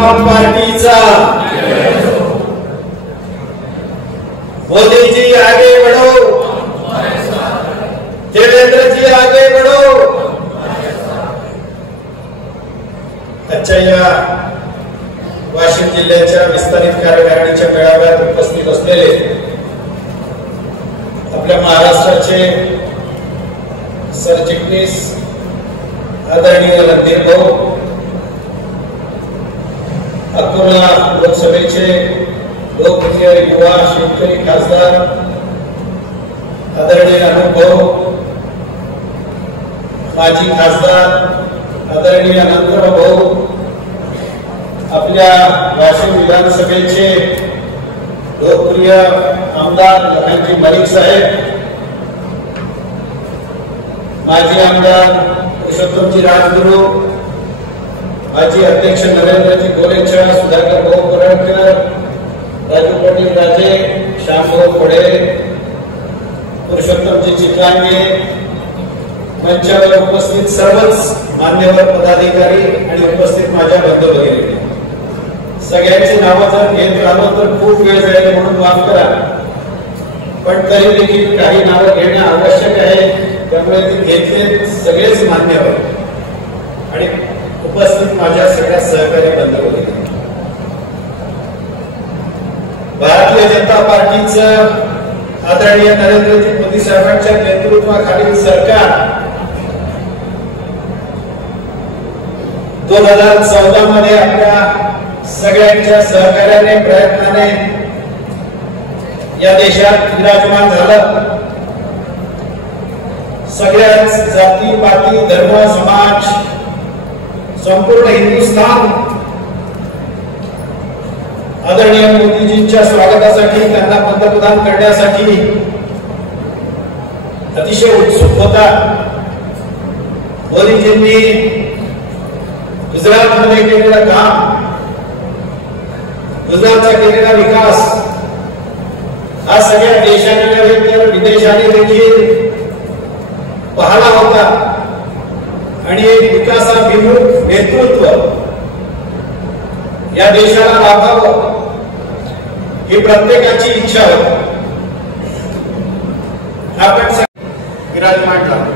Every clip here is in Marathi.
हम पार्टीचा मोदी जी आगे बढ़ो, देवेंद्र जी आगे बढ़ो। आजच्या या वाशिम जिल्ह्याच्या विस्तारित कार्यकारिणीच्या मेळाव्यात उपस्थित असलेले आपल्या महाराष्ट्राचे सरचिटणीस आदरणीय रणधीर भाऊ, अकोला लोकसभेचे लोकप्रिय युवा शेतकरी खासदार आदरणीय अनुभव, माजी खासदार आदरणीय अनंतराव भाऊ, आपल्या वाशिम विधानसभेचे लोकप्रिय आमदार लखनजी मलिक साहेब, माजी आमदार पुरुषोत्तमजी राजगुरू, माजी अध्यक्ष नरेंद्रजी गोरेचा, सुधाकर भाऊ परळकर, राजू पाटील राजे, श्यामभाऊ खोडे, पुरुषोत्तमजी चित्रांगे, मंचावर उपस्थित सर्वच मान्यवर पदाधिकारी आणि उपस्थित माझ्या बंधू भगिनी, सगळ्यांची नावं जर घेत राहिलो तर खूप वेळ जाईल, म्हणून माफ करा, पण तरी देखील काही नावं घेणं आवश्यक आहे, त्यामुळे ते घेतले सगळेच मान्यवर आणि उपस्थित माझ्या सगळ्या सहकारी बंधू भगिनी। भारतीय जनता पार्टीचं आदरणीय नरेंद्रजी मोदी साहेबांच्या नेतृत्वाखालील सरकार 2014 मध्ये आपल्या सगळ्यांच्या सहकार्याने प्रयत्नाने या देशात विराजमान झालं। सगळ्याच जाती पाती धर्म समाज संपूर्ण हिंदुस्थान आदरणीय मोदीजींच्या स्वागतासाठी, त्यांना पंतप्रधान करण्यासाठी अतिशय उत्सुक होता। मोदीजींनी गुजरात मध्ये केलेलं काम, गुजरातचा केलेला विकास हा सगळ्या देशाने नव्हे तर विदेशाने देखील पाहला होता आणि एक विकासाभिमुख नेतृत्व या देशाला लाभावं ही प्रत्येकाची इच्छा होती। आपण विराजमान झालो।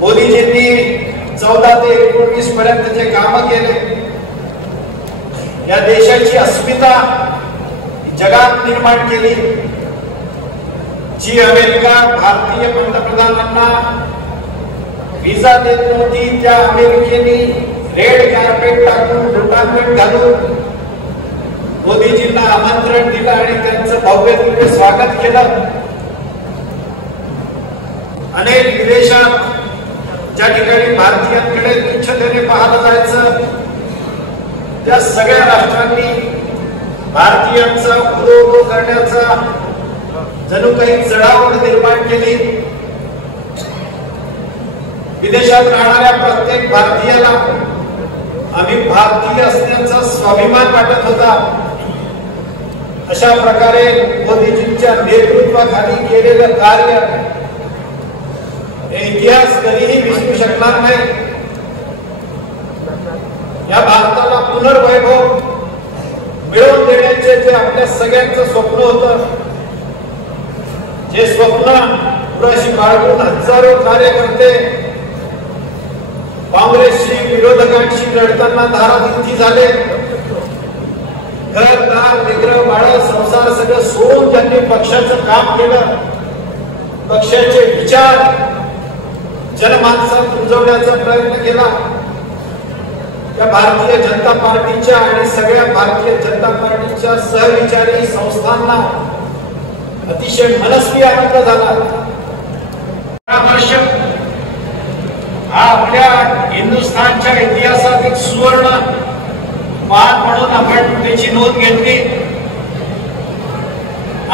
मोदीजींनी 14 ते 19 पर्यंत जे काम केले, या देशाची अस्मिता जगात निर्माण केली। जी अमेरिका भारतीय पंतप्रधानांना व्हिसा देत नव्हती, त्या अमेरिकेने रेड कार्पेट टाकून लुटालूट घालून मोदीजींना आमंत्रण दिलं आणि त्यांचं भव्य दिव्य स्वागत केलं। अनेक विदेशात ज्या ठिकाणी भारतीयांकडे तुच्छतेने पाहलं जायचं, त्या सगळ्या राष्ट्रांनी भारतीयांचा उदो करण्याचा जणू काही चढाओढ निर्माण केली। विदेशात राहणाऱ्या प्रत्येक भारतीयाला आम्ही भारतीय असण्याचा स्वाभिमान वाटत होता। अशा प्रकारे मोदीजींच्या नेतृत्वाखाली केलेलं कार्य इतिहास कधीही विसरू शकणार नाही। या भारताला पुनर्वैभव मिळवून देण्याचे जे आपल्या सगळ्यांचं स्वप्न होतं, जे स्वप्न पुराशी बाळगून हजारो कार्यकर्ते काँग्रेसशी विरोधकांशी लढताना धारातीर्थी झाले। घरदार लेकरं बाळ संसार सगळं सोडून त्यांनी पक्षाचं काम केलं, पक्षाचे विचार जनमानसात रुजवण्याचा प्रयत्न केला। त्या भारतीय जनता पार्टीच्या आणि सगळ्या भारतीय जनता पार्टीच्या सहविचारी संस्थांना अतिशय मनस्वी आनंद झाला। हा आपल्या हिंदुस्थानच्या इतिहासात एक सुवर्ण मान म्हणून आपण त्याची नोंद घेतली।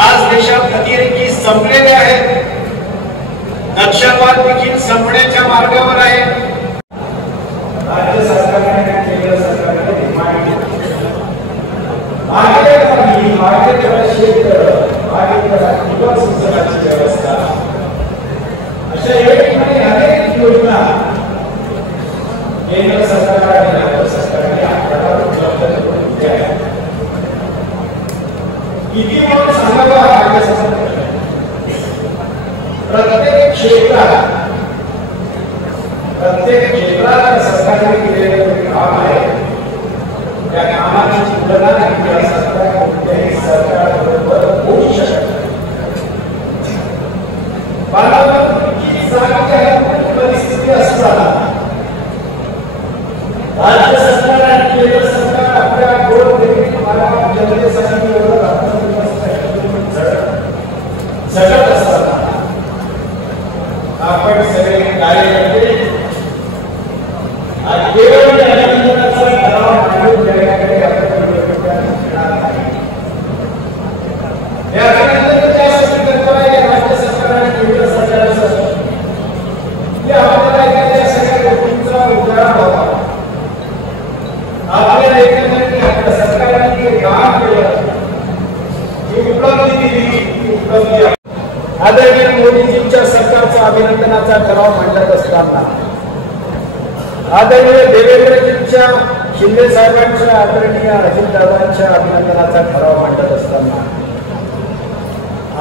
आज देशात अतिरेकी संपलेले आहेत, नक्षलवाद देखील संपण्याच्या मार्गावर आहे। राज्य सरकारने केंद्र सरकारने डिमांड व्यवस्था, अशा अनेक योजना केंद्र सरकार आणि राज्य सरकारने आपल्याला उपलब्ध करून दिले आहे. किती म्हणून सांगावं हा राज्याचा प्रश्न. प्रत्येक क्षेत्रात सरकारने केलेलं काम आहे त्या कामाची तुलना कुठल्याही सरकारबरोबर होऊ शकत परिस्थिती असताना राज्य सरकार आणि केंद्र सरकार आपल्या गोरगरीब जनतेसाठी झटत असताना आपण सगळे कार्यकर्ते केवळ अभिनंदनाचा ठराव मांडून देण्याकडे आपण या अभिनंदन त्यासाठी करतोय राज्य सरकार आणि केंद्र सरकारचं की आपल्याला एखाद्या सगळ्या गोष्टींचा उजाळा व्हावा. आपल्याला एकंदरीत आपल्या सरकारने जे काम केलं जी उपलब्धी दिली ती उपलब्धी आदरणीय मोदीजींच्या सरकारचा अभिनंदनाचा ठराव मांडत असताना आदरणीय देवेंद्रजींच्या शिंदे साहेबांच्या आदरणीय अजितदादांच्या अभिनंदनाचा ठराव मांडत असताना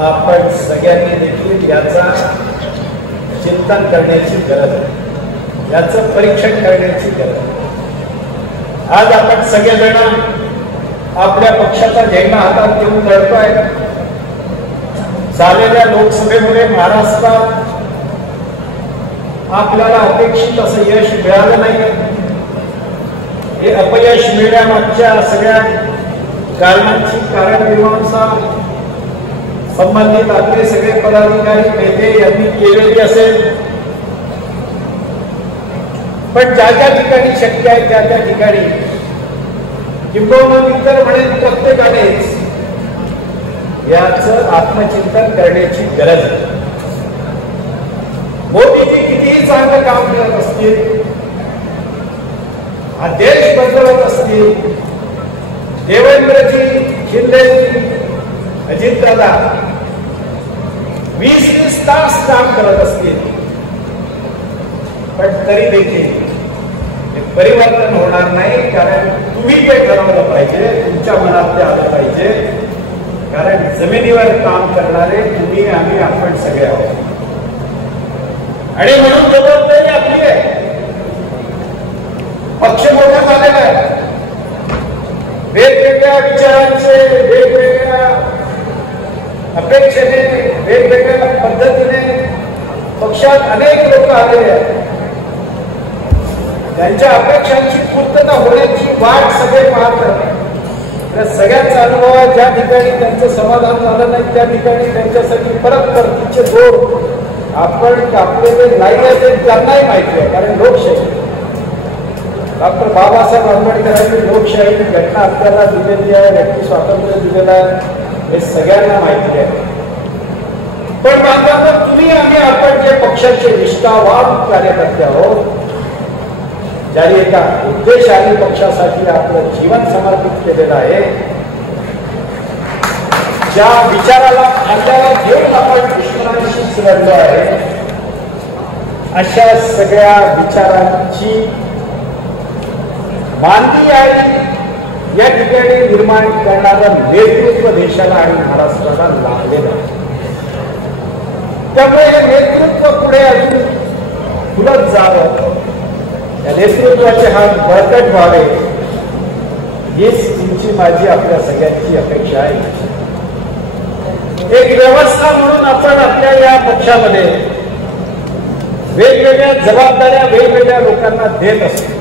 आपण सगळ्यांनी देखील याचा चिंतन करण्याची गरज आहे. याचं परीक्षण करण्याची गरज आहे. आज आपण सगळेजण आपल्या पक्षाचा झेंडा हातात घेऊन लढतोय. झालेल्या लोकसभेमुळे महाराष्ट्रात आपल्याला अपेक्षित असं यश मिळालं नाही. हे अपयश मिळण्यामागच्या सगळ्या कारणांची कारणमीमांसा संबंधित आपले सगळे पदाधिकारी नेते यांनी केलेली असेल. पण ज्या ज्या ठिकाणी शक्य आहे त्या त्या ठिकाणी किंबहुना इतर म्हणेन प्रत्येकानेच याचं आत्मचिंतन करण्याची गरज आहे. मोदीजी कितीही चांगलं काम करत असतील, हा देश बदलत असतील, देवेंद्रजी शिंदेजी अजितदादा 20-20 तास काम करत असतील, पण तरी देखील परिवर्तन होणार नाही. कारण तुम्ही ते ठरवलं पाहिजे, तुमच्या मनात ते आलं पाहिजे. कारण जमिनीवर काम करणारे तुम्ही आम्ही आपण सगळे आहोत आणि म्हणून जबाबदारी आपली आहे. पक्ष मोठा झालेला आहे. वेगवेगळ्या विचारांचे वेगवेगळ्या अपेक्षेने वेगवेगळ्या पद्धतीने पक्षात अनेक लोक आलेले आहेत. त्यांच्या अपेक्षांची पूर्तता होण्याची वाट सगळे पाहतात. त्या सगळ्याच अनुभवात ज्या ठिकाणी त्यांचं समाधान झालं नाही त्या ठिकाणी त्यांच्यासाठी परत परतीचे जोर आपण कापलेले नाही आहे ते त्यांनाही माहिती आहे. कारण लोकशाही डॉक्टर बाबासाहेब आंबेडकरांनी लोकशाही घटना आपल्याला दिलेली आहे, व्यक्ती स्वातंत्र्य दिलेलं आहे, हे सगळ्यांना माहिती आहे. पण बांधवांनो, तुम्ही आम्ही आपण जे पक्षाचे निष्ठावान कार्यकर्ते आहोत, ज्यांनी एका उद्देशाने पक्षासाठी आपलं जीवन समर्पित केलेलं आहे, ज्या विचाराला खांद्याला घेऊन आपण दुश्मनांशी लढलो आहे, अशा सगळ्या विचारांची मांदी आणि या ठिकाणी निर्माण करणारं नेतृत्व देशाला आणि महाराष्ट्राला लाभलेलं आहे. त्यामुळे हे नेतृत्व पुढे अजून फुलत जावं, या नेतृत्वाचे हात बळकट व्हावे, हीच तुमची माझी आपल्या सगळ्यांची अपेक्षा आहे. एक व्यवस्था म्हणून आपण आपल्या या पक्षामध्ये वेगवेगळ्या जबाबदाऱ्या वेगवेगळ्या लोकांना देत असतो.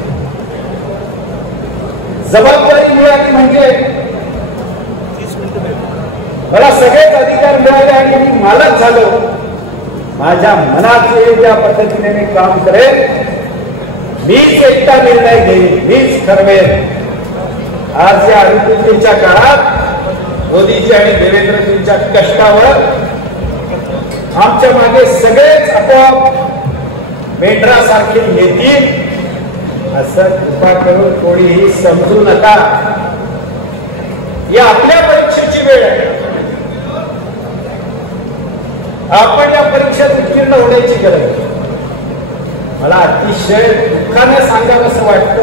जबाबदारी मिळाली म्हणजे मला सगळेच अधिकार मिळाले आणि मी मालक झालो. माझ्या मनात येईल त्या पद्धतीने मी काम करेन, मीच एकटा निर्णय घेईन, मीच ठरवेन. आज या अनुकूलतेच्या काळात मोदीजी आणि देवेंद्रजींच्या कष्टावर आमच्या मागे सगळेच आपोआप मेंढरासारखे येतील असं कृपा करून कोणीही समजू नका. ही आपल्या परीक्षेची वेळ आहे. आपण या परीक्षेत उत्तीर्ण होण्याची गरज आहे. मला अतिशय दुःखाने सांगावं असं वाटतं,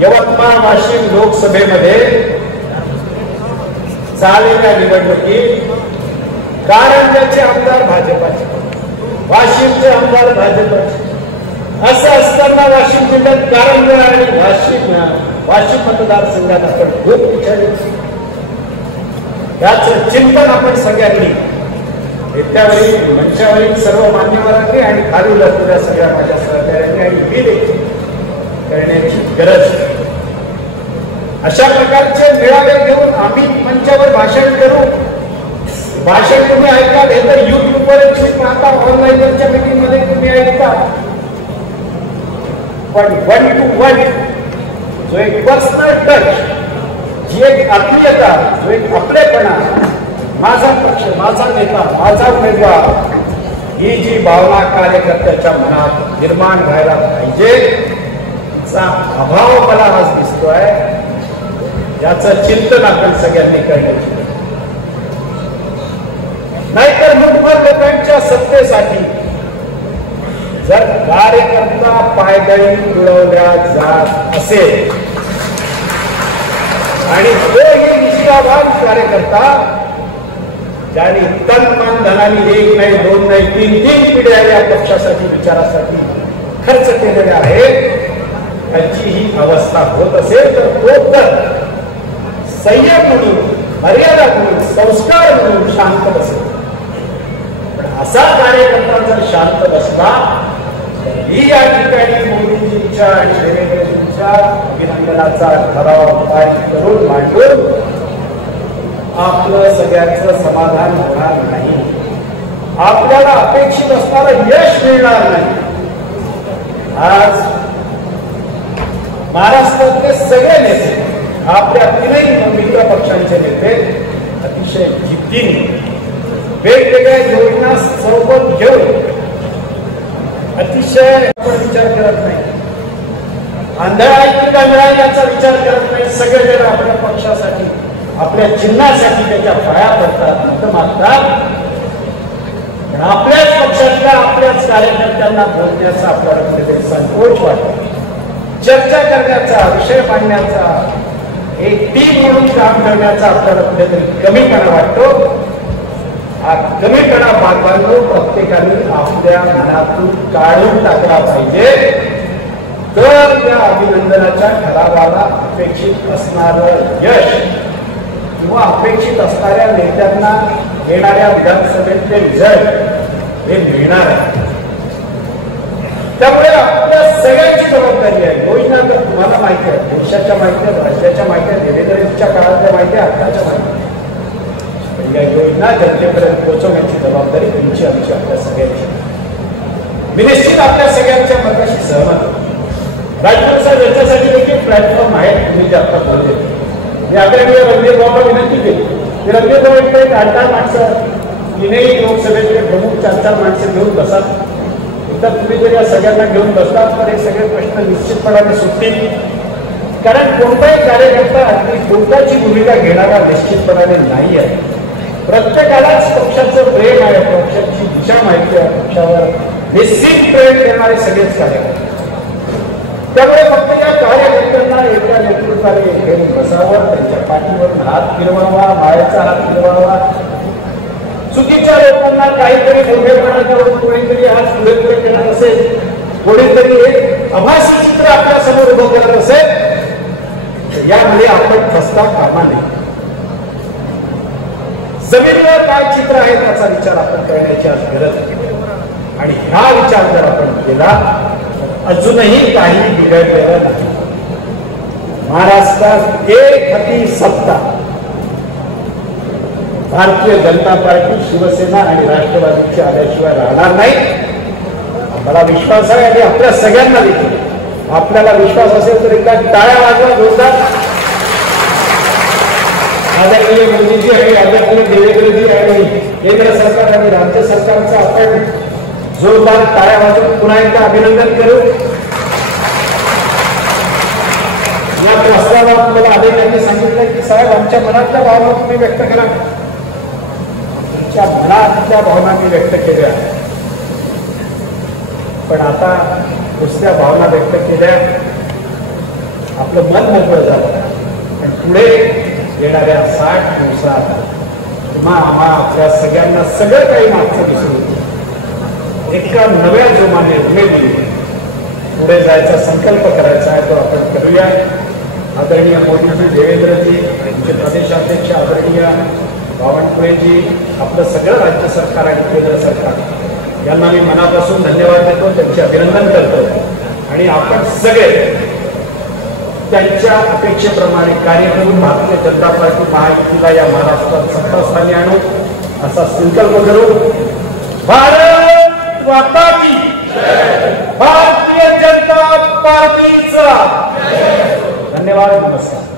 यवतमाळ वाशिम लोकसभेमध्ये झालेल्या निवडणुकीत कारंजाचे आमदार भाजपाचे, वाशिमचे आमदार भाजपाचे, असं असताना वाशिम जिल्ह्यात कारंजा आणि वाशिम मतदारसंघात आपण खूप विचारले. याचं चिंतन आपण सगळ्यांनी त्यावेळी मंचावरील सर्व मान्यवरांनी आणि खाली असलेल्या सगळ्या माझ्या सहकार्यांनी आणि मी देखील करण्याची गरज आहे. अशा प्रकारचे मेळावे घेऊन आम्ही मंचावर भाषण करू. भाषण तुम्ही ऐकाल हे तर युट्यूबवर तुम्ही पाहता, ऑनलाईनच्या मीटिंग मध्ये तुम्ही ऐकता, पण वन टू वन जो एक पर्सनल टच, जी एक आत्मीयता, जो एक आपलेपणा, माझा पक्ष, माझा नेता, माझा उमेदवार, ही जी भावना कार्यकर्त्याच्या मनात निर्माण व्हायला पाहिजे, तिचा अभाव मला आज दिसतोय. याचं चिंतन आपण सगळ्यांनी करण्याची, नाहीतर मुठभर लोकांच्या सत्तेसाठी जर कार्यकर्ता पायदळी तुडवल्या जात असेल आणि तोही निष्ठावान कार्यकर्ता ज्यांनी तन मन धनाने एक नाही, दोन नाही, तीन पिढ्या या पक्षासाठी, विचारासाठी खर्च केलेले आहेत, त्यांची ही अवस्था होत असेल तर तो तर संयम म्हणून, मर्यादा म्हणून, संस्कार म्हणून शांत बसेल. पण असा कार्यकर्ता जर शांत बसला तर ही या ठिकाणी मोदीजींच्या आणि देवेंद्रजींच्या अभिनंदनाचा ठराव करून मांडून आपलं सगळ्यांचं समाधान होणार नाही. आपल्याला अपेक्षित असणारं यश मिळणार नाही. आज महाराष्ट्रातले सगळे नेते, आपल्या तीनही मित्र पक्षांचे नेते अतिशय जिद्दीने वेगवेगळ्या योजना सोबत घेऊन अतिशय विचार करत नाही, आंधळा किंवा मिळाला याचा विचार करत नाही. सगळेजण आपल्या पक्षासाठी, आपल्या चिन्हासाठी त्याच्या पाया पडतात, मत मागतात. पण आपल्याच पक्षातल्या, आपल्याच कार्यकर्त्यांना बोलण्याचा आपल्याला कुठेतरी संकोच वाटतो, चर्चा करण्याचा, विषय मांडण्याचा, एक टीम म्हणून काम करण्याचा आपल्याला कुठेतरी कमीपणा वाटतो. हा कमीपणा बांधवांनो प्रत्येकाने आपल्या मनातून काढून टाकला पाहिजे. तर त्या अभिनंदनाच्या ठरावाला अपेक्षित असणारं यश किंवा अपेक्षित असणाऱ्या नेत्यांना येणाऱ्या विधानसभेतले रिझल्ट हे मिळणार आहे. त्यामुळे आपल्या सगळ्यांची जबाबदारी आहे. योजना तर तुम्हाला माहिती आहे, देशाच्या माहिती आहे, राज्याच्या माहिती आहे, देवेंद्रजींच्या काळातल्या माहिती आहे, आत्ताच्या माहिती आहे. पण या योजना जनतेपर्यंत पोहोचवण्याची जबाबदारी तुमची, आमची, आपल्या सगळ्यांची. मी निश्चित आपल्या सगळ्यांच्या मताशी सहमत आहे. राजकीय याच्यासाठी देखील प्लॅटफॉर्म आहेत, तुम्ही जे आता बोलले. मी आदरणीय रणधीर भाऊला विनंती केली की रणधीर भाऊ एक 8-10 माणसं, तीनही लोकसभेतले प्रमुख 4-4 माणसं घेऊन बसात. तर तुम्ही जर या सगळ्यांना घेऊन बसलात तर हे सगळे प्रश्न निश्चितपणाने सुटतील. कारण कोणताही कार्यकर्ता अगदी कोणताची भूमिका घेणारा निश्चितपणाने नाही आहे. प्रत्येकालाच पक्षाचं प्रेम आहे, पक्षाची दिशा माहिती आहे, पक्षावर निश्चित प्रेम करणारे सगळेच कार्यकर्ते. त्यामुळे फक्त या कार्यकर्त्यांना एका नेतृत्वाने घेऊन बसावं, त्यांच्या पाठीवर हात फिरवावा, मायाचा हात फिरवावा. चुकीच्या लोकांना काहीतरी मोठेपणा करून कोणीतरी आज पुढे पुढे करत असेल, कोणीतरी एक आभासी चित्र आपल्या समोर उभं करत असेल, यामध्ये आपण फसता कामा नये. जमिनीवर काय चित्र आहे त्याचा विचार आपण करण्याची आज गरज आहे. आणि हा विचार जर आपण केला अजूनही काही बिघडलेलं नाही. महाराष्ट्रात एक हाती सत्ता भारतीय जनता पार्टी, शिवसेना आणि राष्ट्रवादीची आल्याशिवाय राहणार नाही. मला विश्वास आहे आणि आपल्या सगळ्यांना देखील. आपल्याला विश्वास असेल तर एकदा टाळ्या वाजवा जोरदार. आदरणीय मोदीजी आणि आदरणीय देवेंद्रजी आणि केंद्र सरकार आणि राज्य सरकारचं आपण जोरदार टाळ्या वाजवून पुन्हा एकदा अभिनंदन करू. या प्रस्तावात मला अनेकांनी सांगितलं की साहेब आमच्या मनातल्या भावना तुम्ही व्यक्त करा. तुमच्या मनातल्या भावना मी व्यक्त केल्या. पण आता नुसत्या भावना व्यक्त केल्या, आपलं मन मोकळं झालं. पण पुढे येणाऱ्या 60 दिवसात किंवा आपल्या सगळ्यांना सगळं काही मागचं विसरून एका नव्या जोमाने उमेदीने पुढे जायचा संकल्प करायचा आहे, तो आपण करूया. आदरणीय मोदीजी, देवेंद्रजी, आमचे प्रदेशाध्यक्ष आदरणीय बावनकुळेजी, आपलं सगळं राज्य सरकार आणि केंद्र सरकार यांना मी मनापासून धन्यवाद देतो, त्यांचे अभिनंदन करतो. आणि आपण सगळे त्यांच्या अपेक्षेप्रमाणे कार्य करून भारतीय जनता पार्टी महायुतीला या महाराष्ट्रात सत्तास्थानी आणू असा संकल्प करू. भारत माता की भारतीय जनता पार्टीचा धन्यवाद. नमस्कार.